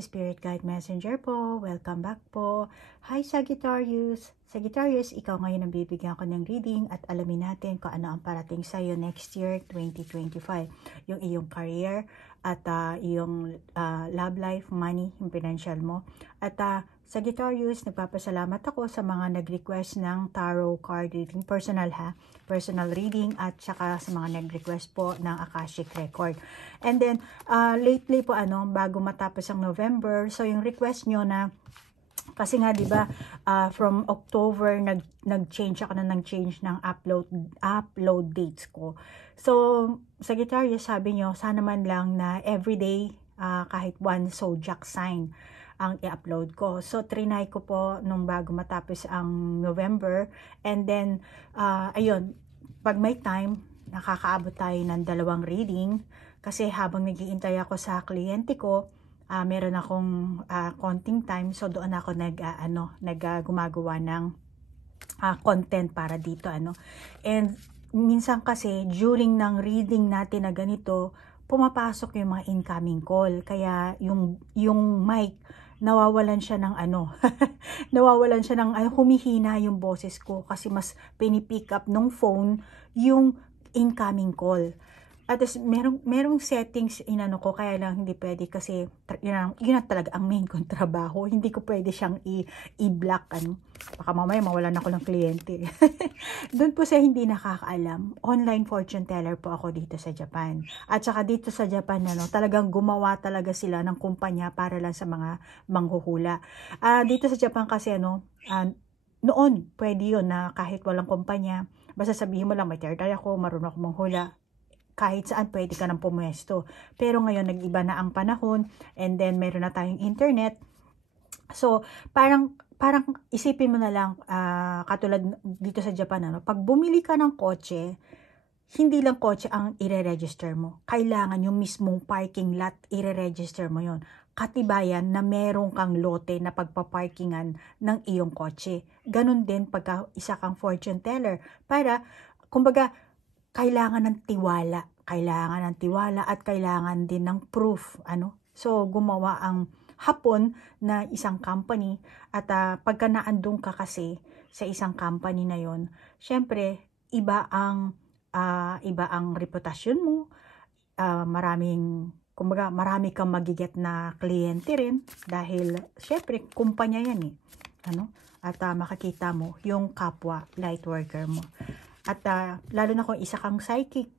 Spirit Guide Messenger po. Welcome back po. Hi Sagittarius. Sagittarius, ikaw ngayon ang bibigyan ko ng reading at alamin natin kung ano ang parating sa iyo next year, 2025. Yung iyong career at iyong love life, money, yung financial mo. At Sagittarius, nagpapasalamat ako sa mga nag-request ng tarot card reading, personal reading, at saka sa mga nag-request po ng Akashic Record. And then, lately po, bago matapos ang November, so yung request nyo na, kasi nga, di ba, from October, nag-change ako ng upload dates ko. So, Sagittarius, sabi nyo, sana man lang na everyday, kahit one zodiac sign ang i-upload ko. So, trinay ko po nung bago matapos ang November. And then, ayun, pag may time, nakakaabot tayo ng 2 reading. Kasi habang nag-iintay ako sa kliyente ko, meron akong konting time. So, doon ako gumagawa ng content para dito. And, minsan kasi, during ng reading natin na ganito, pumapasok yung mga incoming call. Kaya, yung mic, nawawalan siya ng humihina yung boses ko kasi mas pinipick up ng phone yung incoming call. At merong settings ko, kaya lang hindi pwede kasi yun talaga ang main kong trabaho. Hindi ko pwede siyang i-block. Baka mamaya mawalan ako ng kliyente. Doon po sa hindi nakakaalam, online fortune teller po ako dito sa Japan. At saka dito sa Japan, talagang gumawa talaga sila ng kumpanya para lang sa mga manghuhula. Dito sa Japan kasi, noon, pwede yun na kahit walang kumpanya, basta sabihin mo lang, may third eye ako, marunong ako manghula, kahit saan pwede ka nang pumuesto. Pero ngayon, nag-iba na ang panahon, and then meron na tayong internet. So, parang isipin mo na lang, katulad dito sa Japan, pag bumili ka ng kotse, hindi lang kotse ang i-register mo. Kailangan yung mismong parking lot, i-register mo yon. Katibayan na meron kang lote na pagpaparkingan ng iyong kotse. Ganon din pagka isa kang fortune teller. Para, kumbaga, kailangan ng tiwala at kailangan din ng proof, So, gumawa ang Hapon na isang company at pagka naandun ka kasi sa isang company na yon, syempre, iba ang reputasyon mo, marami kang magiget na kliyente rin dahil, syempre, kumpanya yan at makakita mo yung kapwa light worker mo. At lalo na kung isa kang psychic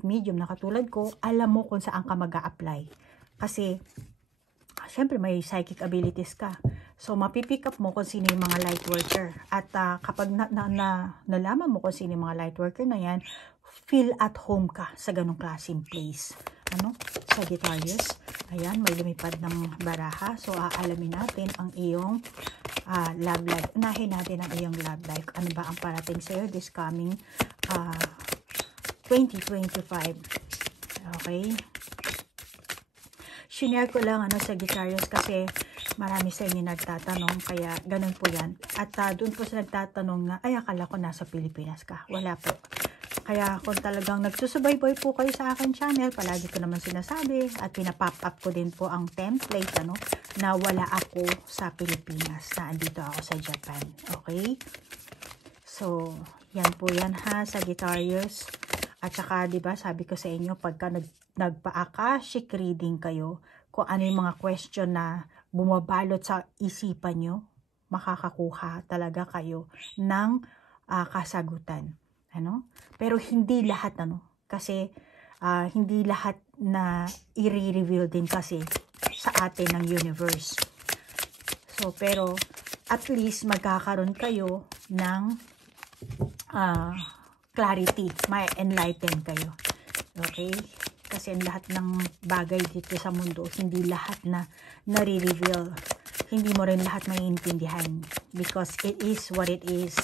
medium na katulad ko, alam mo kung saan ka mag-a-apply. Kasi, syempre may psychic abilities ka. So, mapipick up mo kung sino yung mga light worker. At kapag nalaman mo kung sino yung mga light worker na yan, feel at home ka sa ganong klaseng place. Sagittarius. Ayan, may lumipad ng baraha. So, aalamin natin ang iyong love life. Unahin natin ang iyong love life. Ano ba ang parating sa'yo this coming 2025? Okay. Shinare ko lang Sagittarius kasi marami sa inyo nagtatanong, kaya ganun po yan. At doon po sa nagtatanong na, ay akala ko nasa Pilipinas ka. Wala po. Kaya kung talagang nagsusubaybay po kayo sa akin channel, palagi ko naman sinasabi at pinapop up ko din po ang template na wala ako sa Pilipinas, na andito ako sa Japan. Okay? So, yan po yan Sagittarius. At saka, diba, sabi ko sa inyo, pagka nagpa-Akashic reading kayo, kung ano yung mga question na bumabalot sa isipan nyo, makakakuha talaga kayo ng kasagutan. Pero hindi lahat, kasi hindi lahat na i-reveal din kasi sa atin ng universe. So, pero at least magkakaroon kayo ng clarity, may enlighten kayo. Okay? Kasi lahat ng bagay dito sa mundo, hindi lahat na nare-reveal. Hindi mo rin lahat maiintindihan because it is what it is.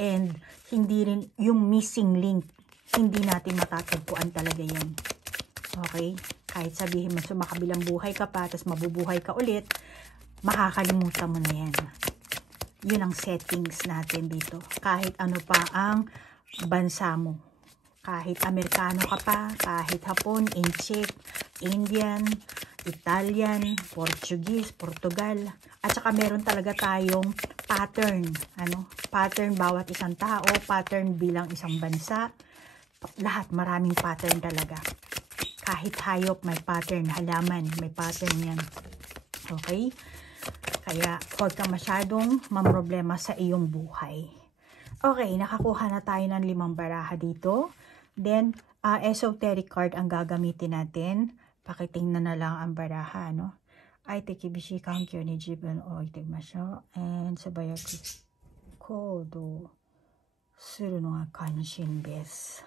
And hindi rin yung missing link, hindi natin matatagpuan talaga yan. Okay? Kahit sabihin mo sumakabilang buhay ka pa, tapos mabubuhay ka ulit, makakalimutan mo na yan. Yun ang settings natin dito. Kahit ano pa ang bansa mo. Kahit Amerikano ka pa, kahit Hapon, Inchik, Indian, Italian, Portuguese, Portugal. At saka meron talaga tayong pattern. Pattern bawat isang tao, pattern bilang isang bansa. Lahat, maraming pattern talaga. Kahit hayop, may pattern. Halaman, may pattern yan. Okay? Kaya, huwag ka masyadong mamroblema sa iyong buhay. Okay, nakakuha na tayo ng 5 baraha dito. Then, esoteric card ang gagamitin natin. Pakitingnan na lang ang baraha, no? Ay, tekibishi kankyo ni jiben o itimasyo. And, sabayaku kodo suru no ga kanshin desu.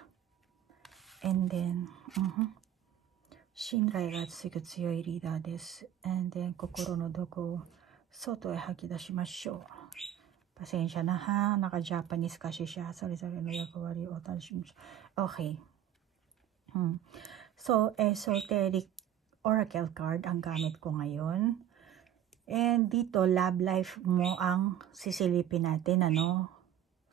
And then, shinrai ga tsuyoi leader desu. And then, kokoro no doko soto e hakidashimashou. Pasensya na ha, naka-Japanese kasi siya. Sorry, no yakawari o tanshimashou. Okay. So, esoteric oracle card ang gamit ko ngayon. And dito, love life mo ang sisilipin natin,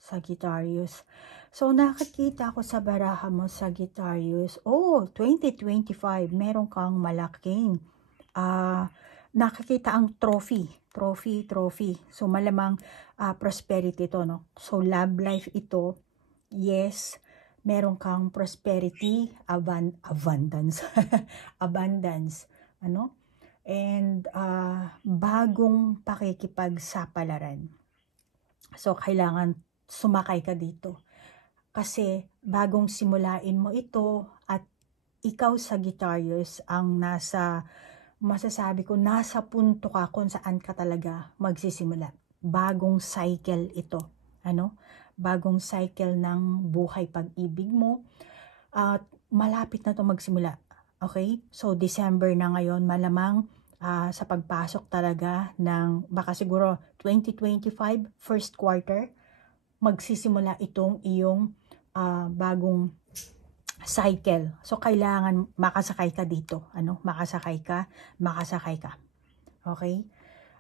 Sagittarius. So, nakikita ko sa baraha mo, Sagittarius, 2025, meron kang malaking, nakikita ang trophy. So, malamang prosperity ito, no? So, love life ito, yes, meron kang prosperity, abundance, abundance, and bagong pakikipagsapalaran. So, kailangan sumakay ka dito. Kasi bagong simulain mo ito at ikaw, Sagittarius, ang masasabi ko, nasa punto ka kung saan ka talaga magsisimula. Bagong cycle ito. Bagong cycle ng buhay pag-ibig mo. At malapit na ito magsimula. Okay? So, December na ngayon, malamang sa pagpasok talaga ng, baka siguro 2025, first quarter, magsisimula itong iyong bagong cycle. So, kailangan makasakay ka dito. Makasakay ka. Okay?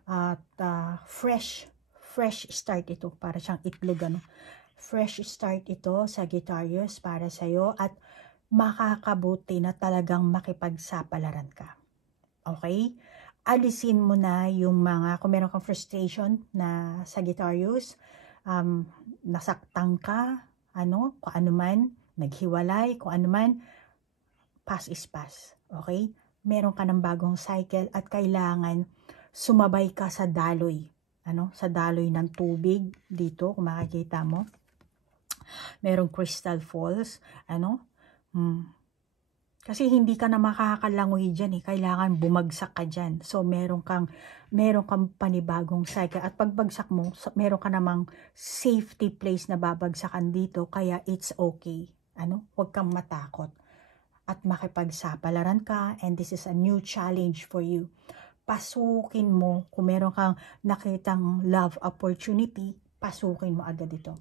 At fresh start ito. Para siyang itlog, Fresh start ito, Sagittarius, para sa'yo. At makakabuti na talagang makipagsapalaran ka. Okay? Alisin mo na yung kung meron kang frustration na Sagittarius, nasaktan ka, kung ano man, naghiwalay, kung ano man, past is past. Okay? Meron ka ng bagong cycle at kailangan sumabay ka sa daloy. Sa daloy ng tubig dito, kung makikita mo. Merong crystal falls, Kasi hindi ka na makakalangoy dyan, Kailangan bumagsak ka dyan. So, meron kang panibagong cycle. At pagbagsak mo, meron ka namang safety place na babagsakan dito. Kaya it's okay. Huwag kang matakot. At makipagsapalaran ka. And this is a new challenge for you. Pasukin mo. Kung meron kang nakitang love opportunity, pasukin mo agad ito.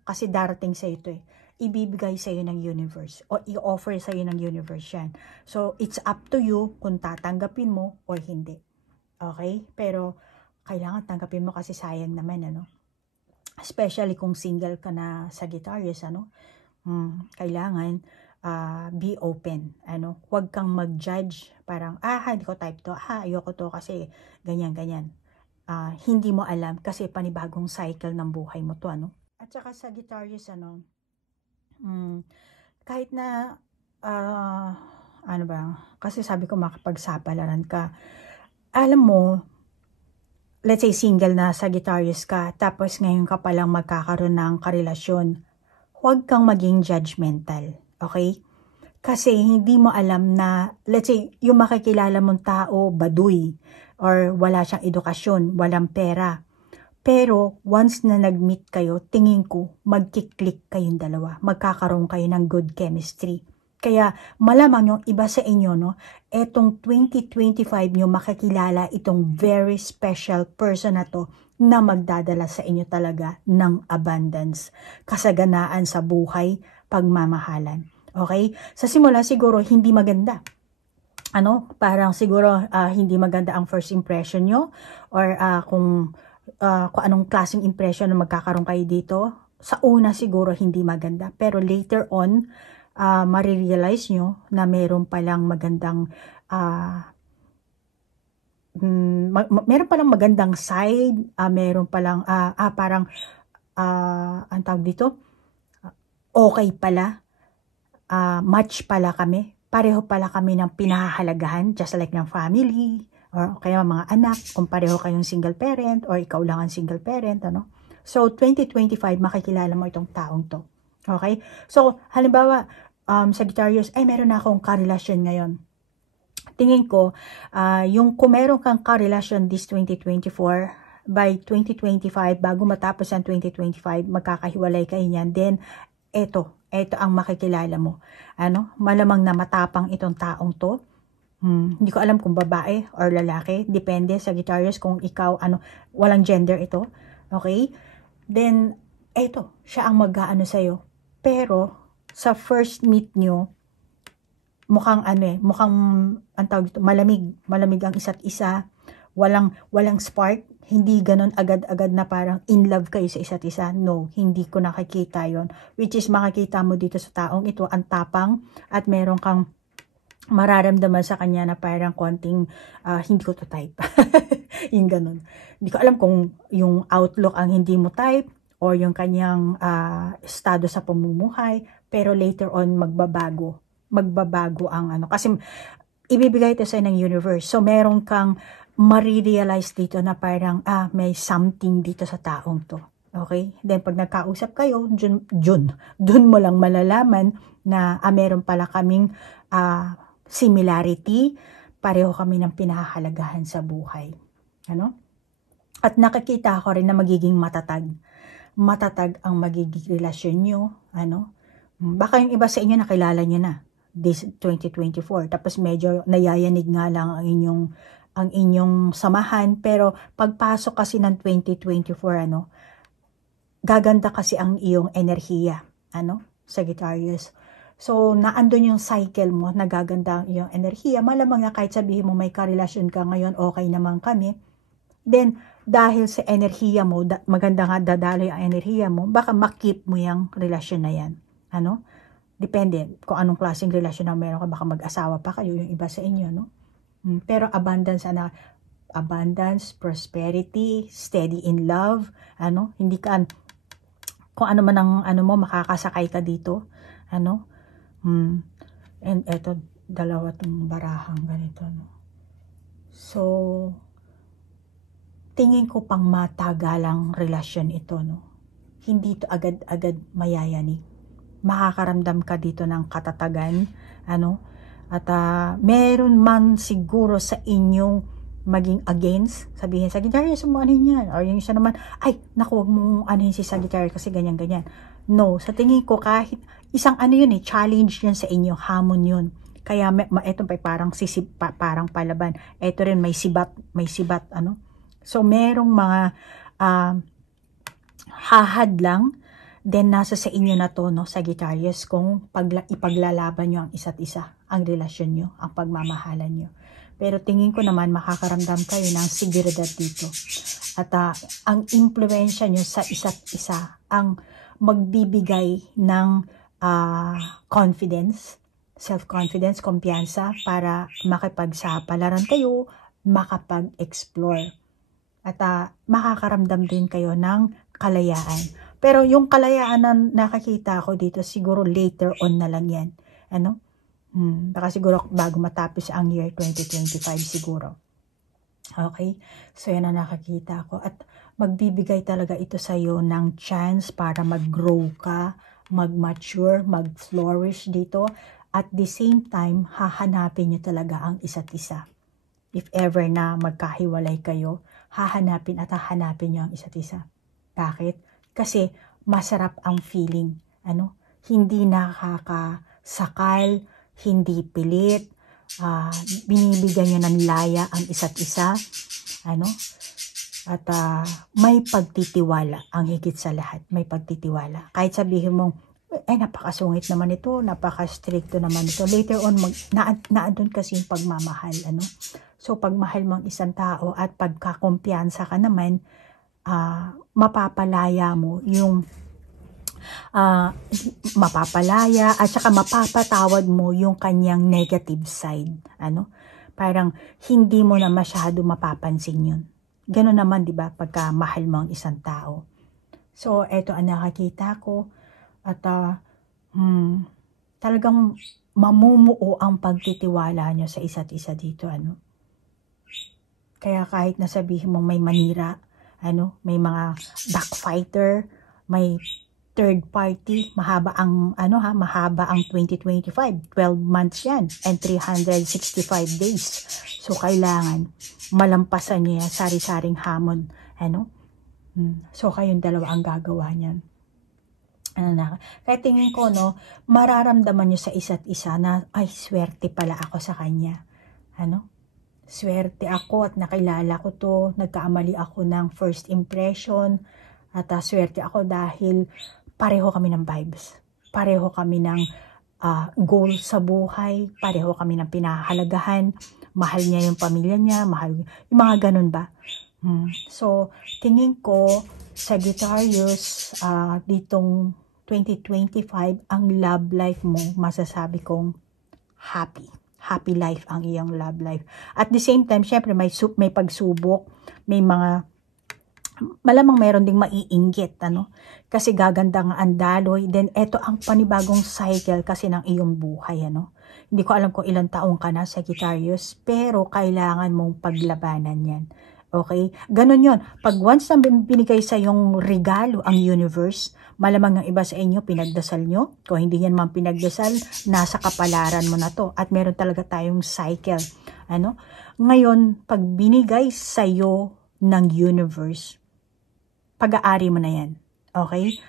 Kasi darating sa ito ibibigay sa iyo ng universe o i-offer sa iyo ng universe yan. So, it's up to you kung tatanggapin mo o hindi. Okay? Pero, kailangan tanggapin mo kasi sayang naman, Especially kung single ka na Sagittarius, Kailangan be open, Huwag kang mag-judge, parang, hindi ko type to, ayoko to kasi ganyan. Hindi mo alam kasi panibagong cycle ng buhay mo to, At saka Sagittarius, kahit na, kasi sabi ko makapagsapalaran ka. Alam mo, let's say single na Sagittarius ka, tapos ngayon ka palang magkakaroon ng karelasyon, huwag kang maging judgmental, okay? Kasi hindi mo alam na, let's say, yung makikilala mong tao, baduy, or wala siyang edukasyon, walang pera. Pero, once na nag-meet kayo, tingin ko, magkiklik kayong dalawa. Magkakaroon kayo ng good chemistry. Kaya, malamang yung iba sa inyo, etong 2025 nyo makikilala itong very special person na to na magdadala sa inyo talaga ng abundance, kasaganaan sa buhay, pagmamahalan. Okay? Sa simula, siguro, hindi maganda. Parang siguro, hindi maganda ang first impression nyo, or kung anong klaseng impression na magkakaroon kayo dito. Sa una siguro hindi maganda, pero later on, marirealize nyo na mayroon palang magandang meron palang magandang side, meron palang parang ang tawag dito, okay pala, match pala kami, pareho pala kami ng pinahahalagahan, just like ng family, or kaya mga anak, kung pareho kayong single parent, or ikaw lang ang single parent, ano. So, 2025, makikilala mo itong taong to. Okay? So, halimbawa, Sagittarius, meron na akong karelasyon ngayon. Tingin ko, kung meron kang karelasyon this 2024, by 2025, bago matapos ang 2025, magkakahiwalay kayo niyan. Then, eto ang makikilala mo. Malamang na matapang itong taong to. Hindi ko alam kung babae or lalaki. Depende, Sagittarius, kung ikaw, walang gender ito. Okay? Then, eto, siya ang mag-aano sa'yo. Pero, sa first meet nyo, mukhang ang tawag dito, malamig ang isa't isa, walang spark, hindi ganon agad-agad na parang in love kayo sa isa't isa. No, hindi ko nakikita yon, which is makikita mo dito sa taong ito, ang tapang, at meron kang mararamdaman sa kanya na parang konting hindi ko to type. Yung ganon. Hindi ko alam kung yung outlook ang hindi mo type, or yung kanyang estado sa pamumuhay, pero later on magbabago ang kasi ibibigay ito sa ng universe. So, meron kang marirealize dito na parang, may something dito sa taong to. Okay? Then, pag nagkausap kayo, dun mo lang malalaman na, meron pala kaming, similarity, pareho kami ng pinahahalagahan sa buhay. At nakikita ko rin na magiging matatag ang magiging relasyon nyo. Baka yung iba sa inyo nakilala nyo na this 2024, tapos medyo nayayanig nga lang ang inyong samahan, pero pagpasok kasi ng 2024, gaganda kasi ang iyong enerhiya, Sagittarius. So, naandun yung cycle mo, nagaganda ang iyong enerhiya. Malamang nga kahit sabihin mo may karelasyon ka ngayon, okay naman kami. Then, dahil sa enerhiya mo, maganda nga dadaloy ang enerhiya mo, baka makip mo yung relasyon na yan. Depende kung anong klaseng relasyon na meron ka, baka mag-asawa pa kayo, yung iba sa inyo, Pero abundance, prosperity, steady in love, hindi ka, kung ano man ang makakasakay ka dito, and eto, dalawa tong barahang ganito, So, tingin ko pang matagalang relasyon ito, Hindi ito agad-agad mayayanig. Makakaramdam ka dito ng katatagan, at meron man siguro sa inyong maging against, sabihin, Sagittarius, sumuanin yan, or yung isa naman, naku, wag mong anuhin si Sagittarius kasi ganyan-ganyan. No, sa tingin ko, kahit isang challenge yun sa inyo, hamon yun. Kaya ito parang parang palaban. Ito rin may sibat, So, merong mga hahad lang. Then, nasa sa inyo na to, Sagittarius, kung ipaglalaban nyo ang isa't isa, ang relasyon nyo, ang pagmamahalan nyo. Pero tingin ko naman, makakaramdam kayo ng seguridad dito. At ang impluensya nyo sa isa't isa, ang magbibigay ng confidence, self-confidence, kumpiyansa, para makipagsapalaran kayo, makapag-explore. At makakaramdam din kayo ng kalayaan. Pero yung kalayaan na nakakita ko dito, siguro later on na lang yan. Baka siguro bago matapos ang year 2025 siguro. Okay? So, yan ang nakakita ko. At magbibigay talaga ito sa'yo ng chance para mag-grow ka, mag-mature, mag-flourish dito. At the same time, hahanapin nyo talaga ang isa't isa. If ever na magkahiwalay kayo, hahanapin nyo ang isa't isa. Bakit? Kasi masarap ang feeling. Hindi nakakasakal, hindi pilit, binibigyan nyo ng laya ang isa't isa. At may pagtitiwala ang higit sa lahat. May pagtitiwala. Kahit sabihin mong, napakasungit naman ito, napaka-stricto naman ito. Later on, naandun kasi yung pagmamahal. So, pagmahal mo ang isang tao at pagkakumpiyansa ka naman, mapapalaya mo yung mapapalaya at saka mapapatawad mo yung kanyang negative side. Parang hindi mo na masyado mapapansin yun. Ganun naman, di ba, pagka mahal mo ang isang tao. So, eto ang nakakita ko. At talagang mamumuo ang pagtitiwala nyo sa isa't isa dito. Kaya kahit nasabihin mong may manira, may mga backfighter, may third party, mahaba ang 2025, 12 months yan, and 365 days. So, kailangan malampasan niya sari-saring hamon. So, kayong dalawa ang gagawa niyan. Kaya tingin ko, mararamdaman nyo sa isa't isa na, ay, swerte pala ako sa kanya. Swerte ako at nakilala ko to, nagkaamali ako ng first impression, at swerte ako dahil pareho kami ng vibes. Pareho kami ng goal sa buhay. Pareho kami ng pinahahalagahan. Mahal niya yung pamilya niya. Mahal yung mga ganun ba? So, tingin ko, Sagittarius, ditong 2025, ang love life mo, masasabi kong happy. Happy life ang iyong love life. At the same time, syempre, may pagsubok, may mga malamang meron ding maiinggit, kasi gaganda nga ang daloy. Then eto ang panibagong cycle kasi ng iyong buhay, Hindi ko alam kung ilang taong ka na, Sagittarius, pero kailangan mong paglabanan yan. Okay? Ganon yon. Pag once na binigay sa yung regalo ang universe, malamang ang iba sa inyo pinagdasal nyo. Kung hindi yan man pinagdasal, nasa kapalaran mo na to. At meron talaga tayong cycle. Ngayon, pag binigay sa'yo ng universe, pag-aari mo na yan. Okay?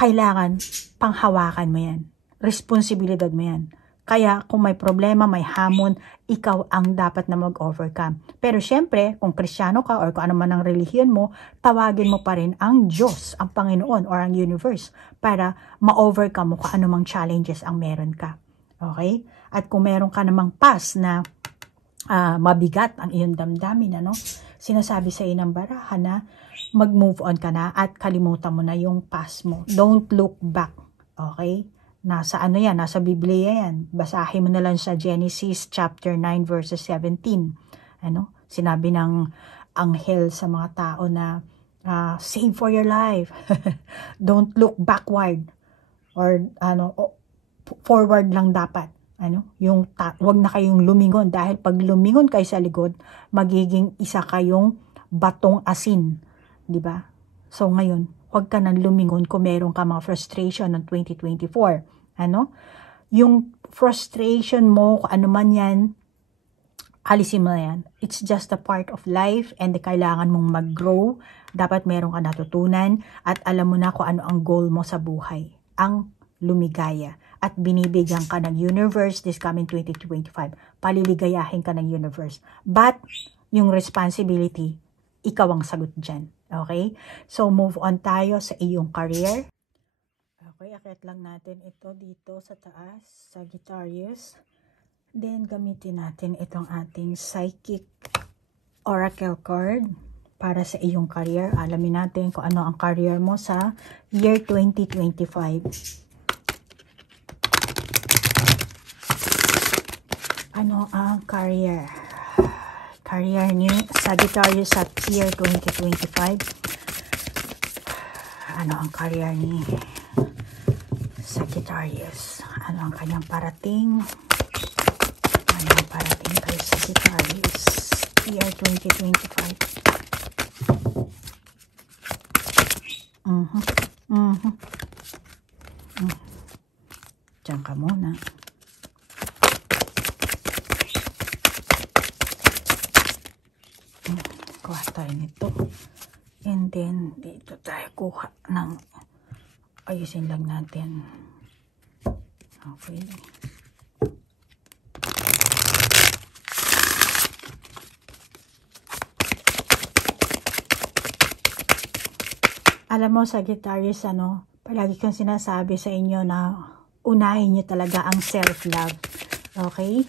Kailangan panghawakan mo yan. Responsibilidad mo yan. Kaya kung may problema, may hamon, ikaw ang dapat na mag-overcome. Pero syempre, kung Kristiyano ka or kung ano man ang relihiyon mo, tawagin mo pa rin ang Diyos, ang Panginoon or ang universe para ma-overcome mo kung anumang challenges ang meron ka. Okay? At kung meron ka namang past na mabigat ang iyong damdamin, sinasabi sa iyo ng baraha na mag-move on ka na at kalimutan mo na yung past mo. Don't look back. Okay? Nasa nasa Biblia yan. Basahin mo na lang sa Genesis chapter 9 verses 17. Sinabi ng anghel sa mga tao na save for your life. Don't look backward or forward lang dapat. Wag na kayong lumingon dahil pag lumingon kayo sa likod, magiging isa kayong batong asin, 'di ba? So ngayon, wag ka nang lumingon kung meron ka mga frustration ng 2024. Yung frustration mo, kung ano man yan, alisin mo na yan. It's just a part of life and kailangan mong mag-grow. Dapat meron ka natutunan at alam mo na kung ano ang goal mo sa buhay. Ang lumigaya. At binibigyan ka ng universe this coming 2025. Paliligayahin ka ng universe. But, yung responsibility, ikaw ang sagot dyan. Okay? So, move on tayo sa iyong career. Okay, akit lang natin ito dito sa taas, Sagittarius. Then, gamitin natin itong ating Psychic Oracle card para sa iyong career. Alamin natin kung ano ang career mo sa year 2025. Ano ang career? Career ni Sagittarius sa year 2025. Ano ang career ni Sagittarius? Ano ang kanyang parating? Ano ang parating kay Sagittarius year 2025? Diyan ka muna. Kuha tayo nito. And then, dito tayo kuha ng ayusin lang natin. Okay. Alam mo, Sagittarius, palagi kong sinasabi sa inyo na unahin nyo talaga ang self-love. Okay?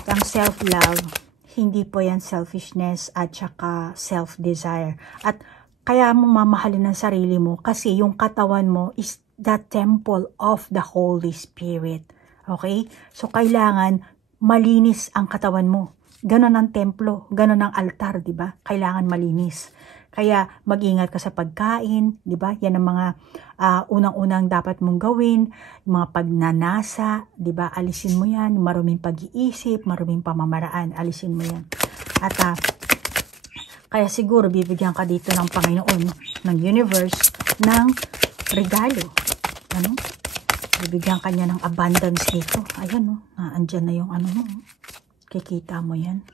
At ang self-love, hindi po yan selfishness at saka self-desire. At kaya mo mamahalin ang sarili mo kasi yung katawan mo is the temple of the Holy Spirit. Okay? So, kailangan malinis ang katawan mo. Ganon ang templo, ganon ang altar, di ba? Kailangan malinis. Kaya mag-ingat ka sa pagkain, di ba? Yan ang mga unang-unang dapat mong gawin, yung mga pagnanasa, di ba? Alisin mo yan, maruming pag-iisip, maruming pamamaraan, alisin mo yan. At kaya siguro bibigyan ka dito ng Panginoon, ng universe, ng regalo. Ano? Bibigyan ka niya ng abundance dito. Ayan, no? Andyan na yung ano mo. Kikita mo yan.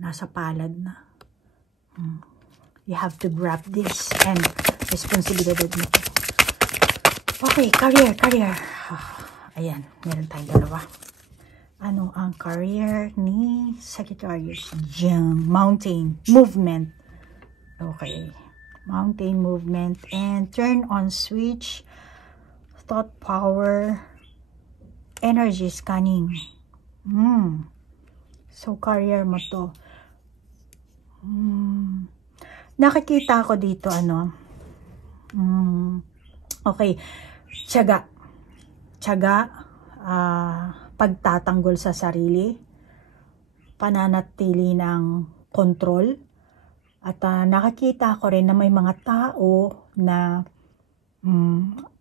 Nasa palad na. You have to grab this and responsibilidad mo. Okay, career. Ayan, meron tayong dalawa. Ano ang career ni Sagittarius? Mountain movement. Okay. Mountain movement and turn on switch, thought power, energy scanning. So, career mo to. Nakikita ko dito, okay, tiyaga, pagtatanggol sa sarili, pananatili ng control, at nakikita ko rin na may mga tao na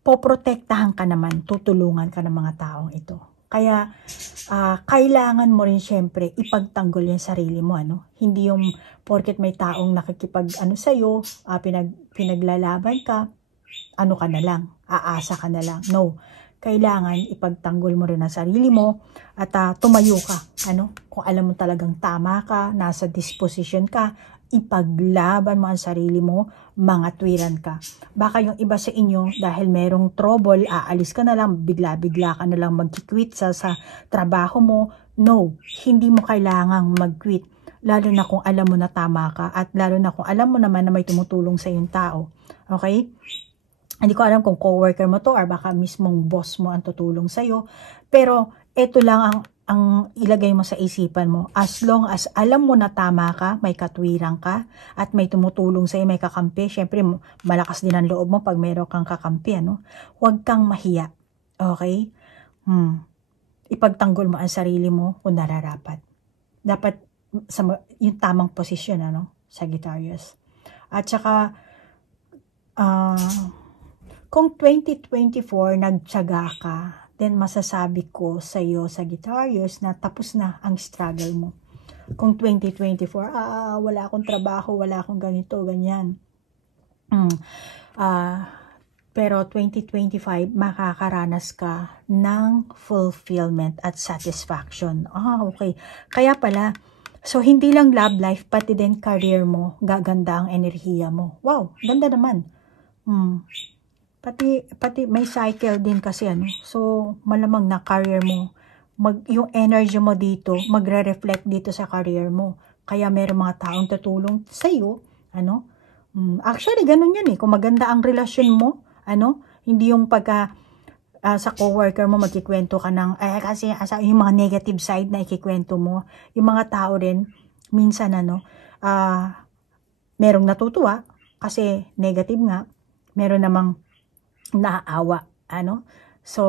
poprotektahan ka naman, tutulungan ka ng mga taong ito. Kaya, kailangan mo rin syempre ipagtanggol yung sarili mo, Hindi yung porket may taong sa'yo, pinaglalaban ka, ka na lang, aasa ka na lang. No, kailangan ipagtanggol mo rin ang sarili mo at tumayo ka, Kung alam mo talagang tama ka, nasa disposition ka, ipaglaban mo ang sarili mo, mga tuwiran ka. Baka yung iba sa inyo, dahil merong trouble, aalis ka na lang, bigla-bigla ka na lang mag-quit sa trabaho mo. No, hindi mo kailangang mag-quit. Lalo na kung alam mo na tama ka, at lalo na kung alam mo naman na may tumutulong sa yung tao. Okay? Hindi ko alam kung coworker mo to, or baka mismong boss mo ang tutulong sa'yo. Pero, ito lang ang ilagay mo sa isipan mo. As long as alam mo na tama ka, may katwiran ka, at may tumutulong sa'yo, may kakampi, syempre malakas din ang loob mo pag meron kang kakampi, Huwag kang mahiya. Okay? Ipagtanggol mo ang sarili mo kung nararapat. Dapat sa yung tamang posisyon, Sagittarius. At saka, kung 2024 nagtiyaga ka, then masasabi ko sa iyo, Sagittarius, na tapos na ang struggle mo. Kung 2024, wala akong trabaho, wala akong ganito, ganyan. Pero 2025, makakaranas ka ng fulfillment at satisfaction. Okay. Kaya pala, so hindi lang love life, pati din career mo, gaganda ang enerhiya mo. Wow, ganda naman. Pati may cycle din kasi, So, malamang na career mo, yung energy mo dito, magre-reflect dito sa career mo. Kaya meron mga taong tutulong sa iyo, Actually, ganun yan Kung maganda ang relasyon mo, hindi yung pagka sa coworker mo magkikwento ka ng, kasi yung mga negative side na ikikwento mo, yung mga tao rin, minsan, merong natutuwa, kasi negative nga, meron namang naaawa, So,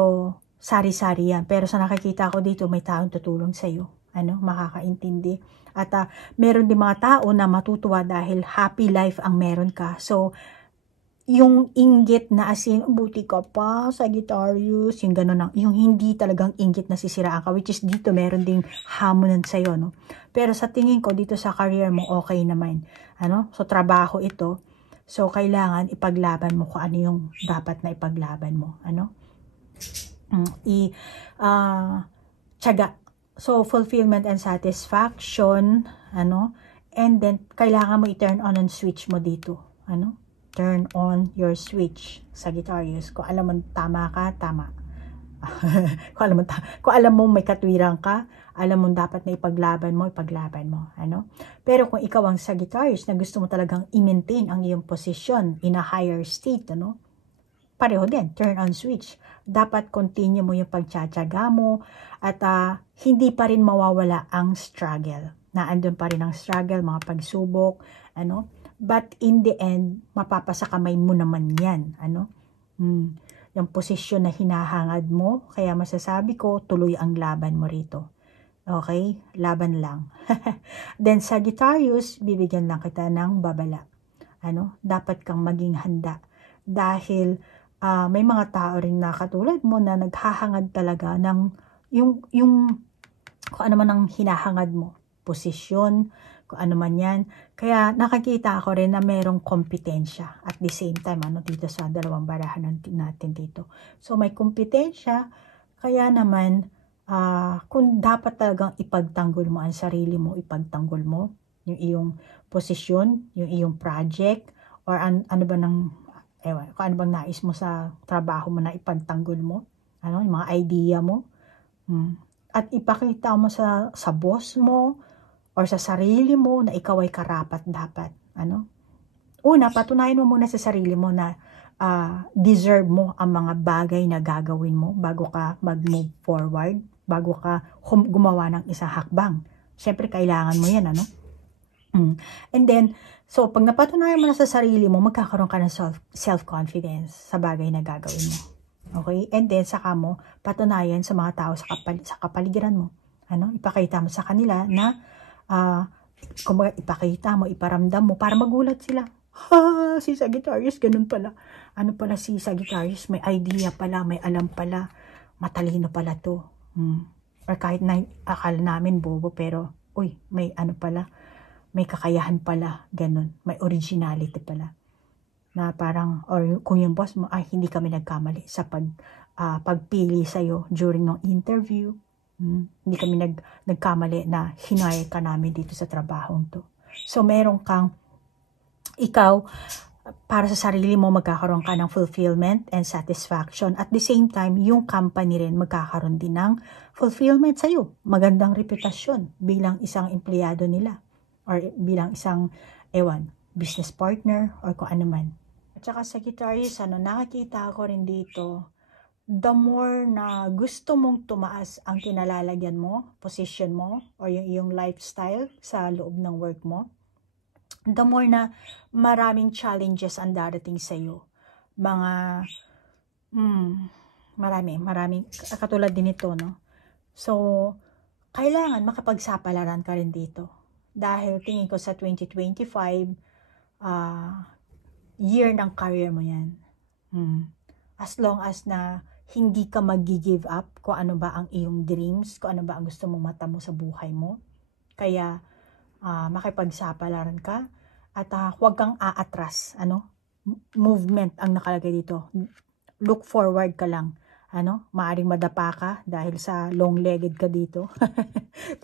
sari-sari yan. Pero sa nakikita ko dito, may taong tutulong sa'yo, makakaintindi. At meron din mga tao na matutuwa dahil happy life ang meron ka. So, yung inggit na asin, buti ka pa, Sagittarius, yung gano'n, yung hindi talagang inggit na sisiraan ka, which is dito meron ding hamunan sa'yo, Pero sa tingin ko, dito sa career mo, okay naman, So, trabaho ito. So, kailangan ipaglaban mo kung ano yung dapat na ipaglaban mo. Tiyaga. So, fulfillment and satisfaction, and then, kailangan mo i-turn on ang switch mo dito, Turn on your switch, Sagittarius. Kung alam mo tama ka, tama. kung alam mo may katwiran ka, alam mo dapat na ipaglaban mo. Pero kung ikaw ang Sagittarius na gusto mo talagang i-maintain ang iyong posisyon in a higher state, pareho din, turn on switch. Dapat continue mo yung pagtsatsaga mo at hindi pa rin mawawala ang struggle. Naandun pa rin ang struggle, mga pagsubok, But in the end, mapapasa kamay mo naman yan, yung posisyon na hinahangad mo, kaya masasabi ko, tuloy ang laban mo rito. Okay? Laban lang. Then Sagittarius, bibigyan lang kita ng babala. Dapat kang maging handa. Dahil may mga tao rin na katulad mo na naghahangad talaga ng yung kung ano man ang hinahangad mo. Posisyon, kung ano man yan. Kaya nakakita ako rin na merong kompetensya at the same time, dito sa dalawang barahan natin dito. So, may kompetensya, kaya naman, kung dapat talagang ipagtanggol mo ang sarili mo, ipagtanggol mo yung iyong posisyon, yung iyong project, or ano ba kung ano bang nais mo sa trabaho mo na ipagtanggol mo, yung mga idea mo, at ipakita mo sa boss mo, or sa sarili mo na ikaw ay karapat-dapat. Una, patunayan mo muna sa sarili mo na deserve mo ang mga bagay na gagawin mo bago ka mag-move forward, bago ka gumawa ng isang hakbang. Siyempre, kailangan mo yan, And then, so, pag napatunayan mo na sa sarili mo, magkakaroon ka ng self-confidence sa bagay na gagawin mo. Okay? And then, saka mo, patunayan sa mga tao sa kapaligiran mo. Ipakita mo sa kanila na ipakita mo, iparamdam mo, para magulat sila. Si Sagittarius, ganun pala. Ano pala si Sagittarius? May idea pala, may alam pala. Matalino pala to. Or kahit na akala namin bobo, pero, may pala. May kakayahan pala. Ganun. May originality pala. Na parang, or kung yung boss mo, hindi kami nagkamali sa pagpili sa'yo during ng interview. Hindi kami nagkamali na hinire ka namin dito sa trabahong to. So, meron kang, ikaw, para sa sarili mo, magkakaroon ka ng fulfillment and satisfaction. At the same time, yung company rin magkakaroon din ng fulfillment sa'yo. Magandang reputasyon bilang isang empleyado nila. Or bilang isang, business partner, or kung ano man. At saka Sagittarius, nakakita ako rin dito, the more na gusto mong tumaas ang kinalalagyan mo, position mo, or yung iyong lifestyle sa loob ng work mo, the more na maraming challenges ang darating sa iyo. Maraming, katulad din ito, no? So, kailangan makapagsapalaran ka rin dito. Dahil tingin ko sa 2025, year ng career mo yan. As long as na hindi ka mag-give up kung ano ba ang iyong dreams, kung ano ba ang gusto mong matamo sa buhay mo. Kaya, makipagsapalaran ka at huwag kang aatras. Movement ang nakalagay dito. Look forward ka lang. Maaring madapa ka dahil sa long-legged ka dito.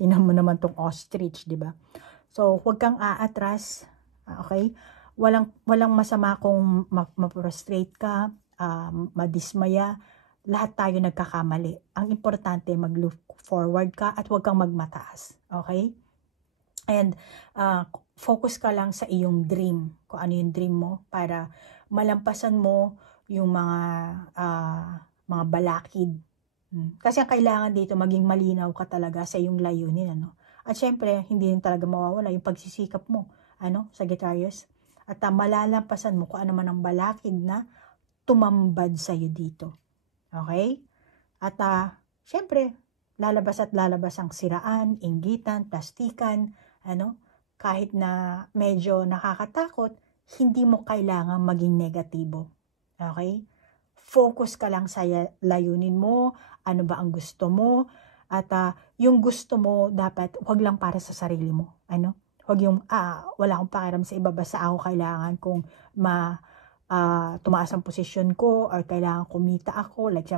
Tingnan mo naman tong ostrich, di ba? So, huwag kang aatras. Okay? Walang masama kung ma-frustrate ka, madismaya. Lahat tayo nagkakamali. Ang importante, mag-look forward ka at huwag kang magmataas. Okay? And focus ka lang sa iyong dream. Kung ano yung dream mo para malampasan mo yung mga balakid. Kasi ang kailangan dito, maging malinaw ka talaga sa iyong layunin. At syempre, hindi rin talaga mawawala yung pagsisikap mo. Sagittarius? At malalampasan mo kung ano man ang balakid na tumambad sa'yo dito. Okay? At syempre, lalabas ang siraan, inggitan, plastikan, kahit na medyo nakakatakot, hindi mo kailangan maging negatibo. Okay? Focus ka lang sa layunin mo, ano ba ang gusto mo, at yung gusto mo dapat wag lang para sa sarili mo. Wag yung wala akong pakialam sa iba, basta ako kailangan kung tumaas ang posisyon ko or kailangan kumita ako, like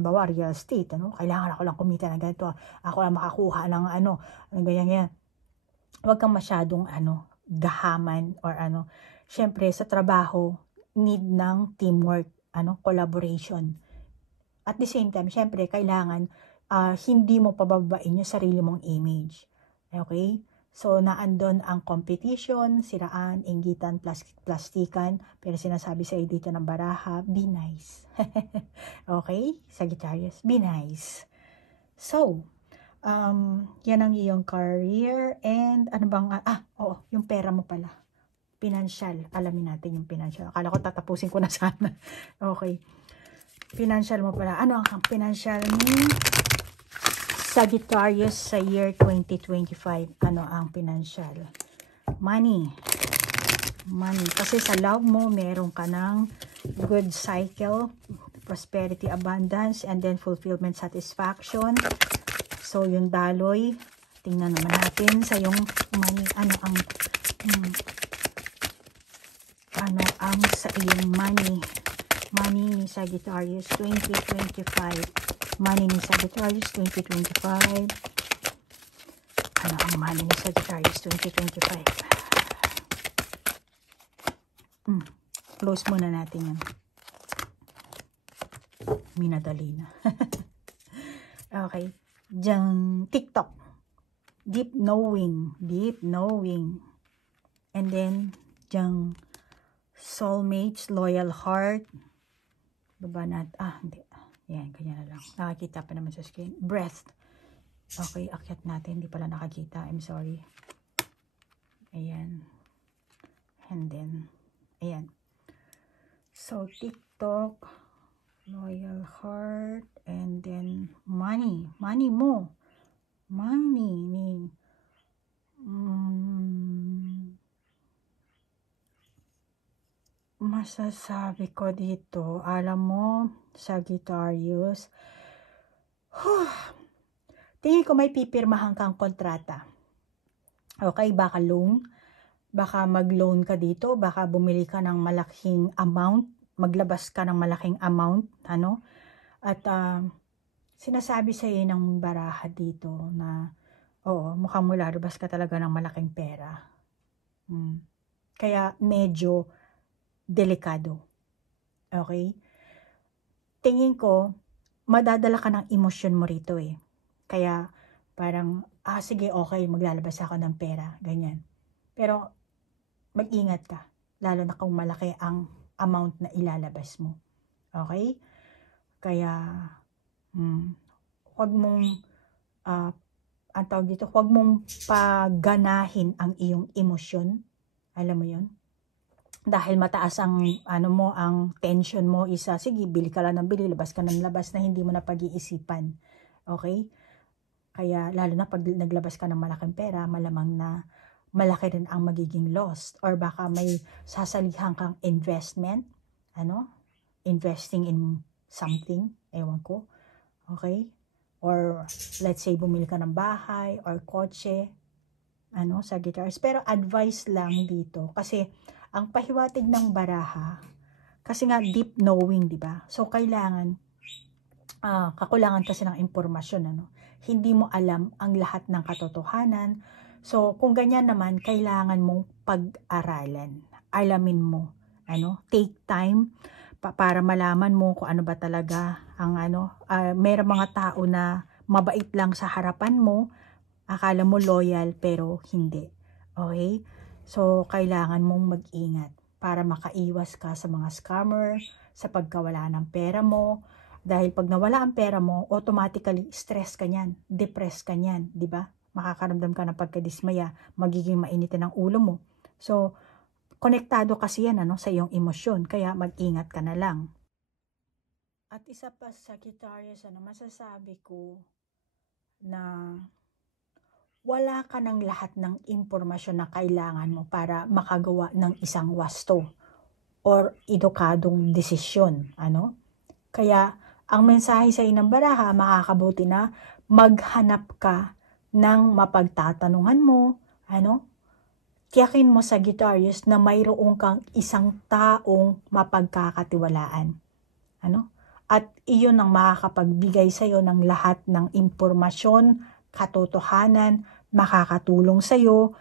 bawa real estate, kailangan ako lang kumita ng ganito, ako lang makakuha ng ganyan. Wag kang masyadong gahaman or syempre sa trabaho need ng teamwork, collaboration. At the same time, syempre kailangan hindi mo pababain yung sarili mong image. Okay? So, naandun ang competition, siraan, inggitan, plastikan. Pero sinasabi sa dito ng baraha, be nice. Okay? Sagittarius, be nice. So, yan ang iyong career. And ano bang, yung pera mo pala. Financial. Alamin natin yung financial. Akala ko tatapusin ko na sana. Okay. Financial mo pala. Ano ang financial mo? Sagittarius sa year 2025. Ano ang financial? Money. Money. Kasi sa love mo, meron ka ng good cycle, prosperity, abundance, and then fulfillment, satisfaction. So, yung daloy, tingnan naman natin sa yung money, ano ang sa iyong money ni Sagittarius 2025. Money ni Sagittarius 2025. Ano ang money ni Sagittarius 2025? Close muna natin yan. Minadali na. Okay. Diyan, TikTok. Deep knowing. Deep knowing. And then, diyan, soulmates, loyal heart. Baba natin. Hindi. Yan, kanya na lang. Nakakita pa naman sa screen. Breath. Okay, akyat natin. Hindi pala nakakita. I'm sorry. Ayan. And then, ayan. So, TikTok, loyal heart, and then, money. Money mo. Money ni masasabi ko dito, alam mo, Sagittarius, tingin ko may pipirmahan kang kontrata. Okay, baka loan, baka mag-loan ka dito, baka bumili ka ng malaking amount, maglabas ka ng malaking amount, ano, at sinasabi sa iyo ng baraha dito na, oo, mukhang lalabas ka talaga ng malaking pera. Kaya medyo delikado. Okay? Tingin ko, madadala ka ng emosyon mo rito eh. Kaya parang, sige, okay, maglalabas ako ng pera. Ganyan. Pero, mag-ingat ka. Lalo na kung malaki ang amount na ilalabas mo. Okay? Kaya, huwag mong, ang tawag dito, huwag mong paganahin ang iyong emosyon. Alam mo yun? Dahil mataas ang, ang tension mo isa, sige, bili ka lang ng bili, labas ka ng labas na hindi mo na pag-iisipan. Okay? Kaya, lalo na pag naglabas ka ng malaking pera, malamang na malaki rin ang magiging loss. Or baka may sasalihan kang investment, investing in something, ewan ko. Okay? Or, let's say, bumili ka ng bahay or kotse, Sagittarius. Pero advice lang dito, kasi ang pahiwatig ng baraha, kasi nga deep knowing, di ba? So, kailangan, kakulangan kasi ng impormasyon, Hindi mo alam ang lahat ng katotohanan. So, kung ganyan naman, kailangan mong pag-aralan. Alamin mo, take time, para malaman mo kung ano ba talaga ang mayroong mga tao na mabait lang sa harapan mo, akala mo loyal pero hindi. Okay? So, kailangan mong mag-ingat para makaiwas ka sa mga scammer, sa pagkawala ng pera mo. Dahil pag nawala ang pera mo, automatically stress ka niyan, depress ka niyan, di ba? Makakaramdam ka ng pagkadismaya, magiging mainitin ang ulo mo. So, konektado kasi yan sa iyong emosyon, kaya mag-ingat ka na lang. At isa pa, Sagittarius, masasabi ko na wala ka ng lahat ng impormasyon na kailangan mo para makagawa ng isang wasto or edukadong desisyon. Kaya, ang mensahe sa inang baraha, makakabuti na maghanap ka ng mapagtatanungan mo, tiyakin mo, Sagittarius, na mayroong kang isang taong mapagkakatiwalaan. At iyon ang makakapagbigay sa iyo ng lahat ng impormasyon, katotohanan, makakatulong sa iyo,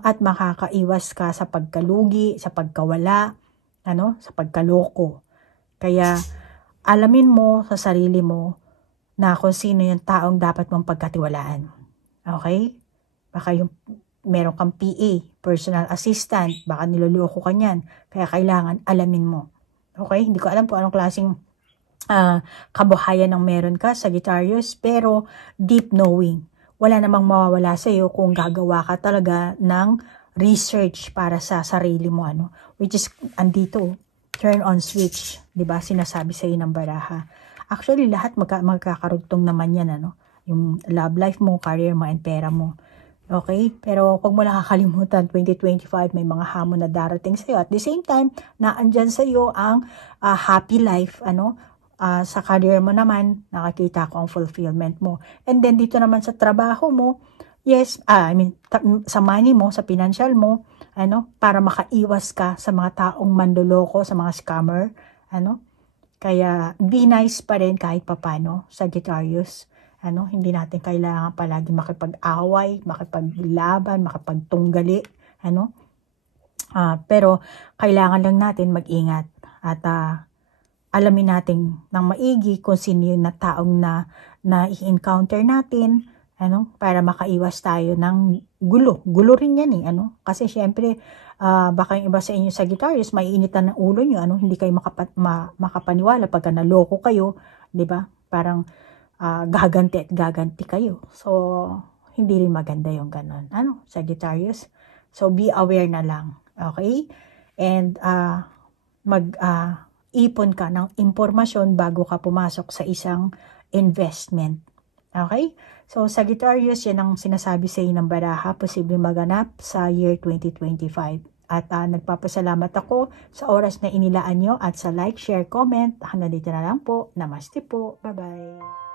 at makakaiwas ka sa pagkalugi, sa pagkawala, sa pagkaloko. Kaya, alamin mo sa sarili mo na kung sino yung taong dapat mong pagkatiwalaan. Okay? Baka meron kang PA, personal assistant, baka niloloko ka niyan. Kaya kailangan alamin mo. Okay? Hindi ko alam kung anong klaseng kabuhayan ng meron ka, Sagittarius, pero deep knowing. Wala namang mawawala sa iyo kung gagawa ka talaga ng research para sa sarili mo, which is, andito, turn on switch, 'di ba? Sinasabi sa iyo ng baraha. Actually, lahat magkakarugtong naman yan, yung love life mo, career mo, and pera mo. Okay? Pero huwag mo nakakalimutan, 2025 may mga hamon na darating sa'yo. At the same time, naandyan sa'yo ang happy life, sa career mo naman, nakakita ko ang fulfillment mo. And then dito naman sa trabaho mo, yes, sa money mo, sa financial mo, para makaiwas ka sa mga taong manloloko, sa mga scammer, kaya be nice pa rin kahit papano, Sagittarius. Hindi natin kailangan palagi makipag-away, makipaglaban, makipagtunggali, pero kailangan lang natin mag-ingat at alamin natin ng maigi kung sino yung taong na i-encounter natin, para makaiwas tayo ng gulo. Gulo rin yan kasi syempre, baka yung iba sa inyo Sagittarius, maiinitan ng ulo nyo, hindi kayo makapaniwala pagka naloko kayo, di ba? Parang, gaganti at gaganti kayo. So, hindi rin maganda yung ganon. Sagittarius? So, be aware na lang. Okay? And, ipon ka ng impormasyon bago ka pumasok sa isang investment. Okay? So, Sagittarius, yan ang sinasabi sa inyo ng baraha, posibleng maganap sa year 2025. At nagpapasalamat ako sa oras na inilaan nyo at sa like, share, comment. Hanggang dito na lang po. Namaste po. Bye-bye.